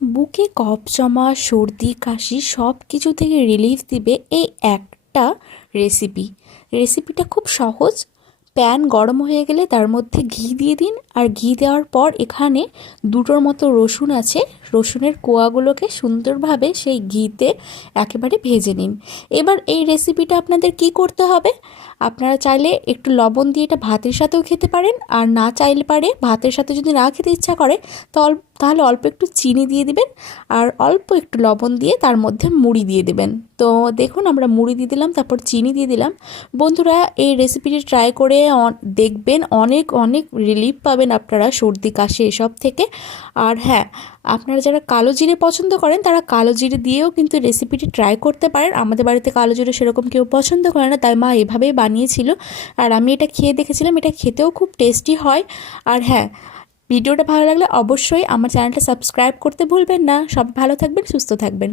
বুকে কফ জমা, সর্দি, কাশি সব কিছু থেকে রিলিফ দিবে এই একটা রেসিপি। রেসিপিটা খুব সহজ। প্যান গরম হয়ে গেলে তার মধ্যে ঘি দিয়ে দিন, আর ঘি দেওয়ার পর এখানে দুটোর মতো রসুন আছে, রসুনের কোয়াগুলোকে সুন্দরভাবে সেই ঘিতে একেবারে ভেজে নিন। এবার এই রেসিপিটা আপনাদের কি করতে হবে, আপনারা চাইলে একটু লবণ দিয়ে এটা ভাতের সাথেও খেতে পারেন, আর না চাইলে পারে ভাতের সাথে যদি না খেতে ইচ্ছা করে তাহলে অল্প একটু চিনি দিয়ে দিবেন, আর অল্প একটু লবণ দিয়ে তার মধ্যে মুড়ি দিয়ে দেবেন। তো দেখুন, আমরা মুড়ি দিয়ে দিলাম, তারপর চিনি দিয়ে দিলাম। বন্ধুরা, এই রেসিপিটি ট্রাই করে দেখবেন, অনেক অনেক রিলিফ পাবেন আপনারা সর্দি কাশি এসব থেকে। আর হ্যাঁ, আপনারা যারা কালো জিরে পছন্দ করেন তারা কালো জিরে দিয়েও কিন্তু রেসিপিটি ট্রাই করতে পারেন। আমাদের বাড়িতে কালো জিরে সেরকম কেউ পছন্দ করে না, তাই মা এভাবেই বানিয়েছিল, আর আমি এটা খেয়ে দেখেছিলাম, এটা খেতেও খুব টেস্টি হয়। আর হ্যাঁ, ভিডিওটা ভালো লাগলে অবশ্যই আমার চ্যানেলটা সাবস্ক্রাইব করতে ভুলবেন না। সব ভালো থাকবেন, সুস্থ থাকবেন।